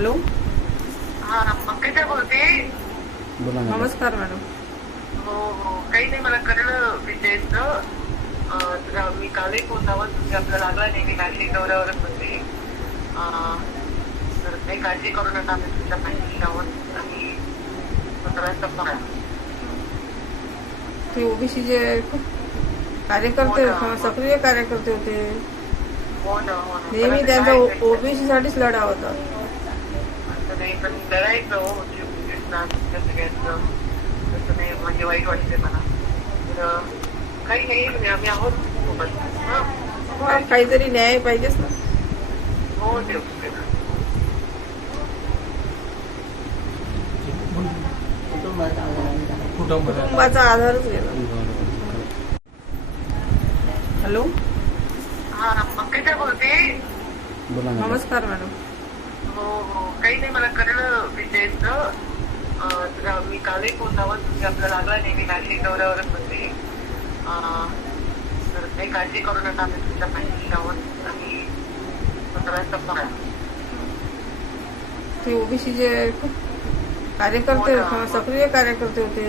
Hello. हा पंकजा बोलते. बोला मॅडम. नमस्कार मॅडम. हो हो काही नाही मला कळलं विजयचं. तुला मी कालही फोन लावत होते, आपल्याला लागला नाही. मी नाशिक दौऱ्यावरच होते. तर काही काळजी करू नका, आम्ही तुमच्या पाठीशी आहोत आणि सगळ्या सफर. ते ओबीसीचे खूप कार्यकर्ते सक्रिय कार्यकर्ते होते. हो ना हो ना. नेहमी त्यांचा ओबीसी साठीच लढा होता. असं नाही, पण लढायचं हो तुमच्या सगळ्यांचं. तसं नाही म्हणजे वाईट वाटते मला. तर काही नाही म्हणजे आम्ही आहोत सोबत. काहीतरी न्याय पाहिजेच ना. हो देऊ. कुटुंबाचा आधारच गेला. हॅलो. हा पंकजा बोलते. बोला मॅडम. नमस्कार मॅडम. हो हो काही नाही मला कळलं विजयचं. तुला मी कालही फोन लावत होते, आपल्याला लागला नाही. मी नाशिक दौऱ्यावरच होते. तर काही काळजी करू नका, आम्ही तुमच्या पाठीशी आहोत आणि सगळ्या सफर. ते ओबीसीचे खूप कार्यकर्ते सक्रिय कार्यकर्ते होते.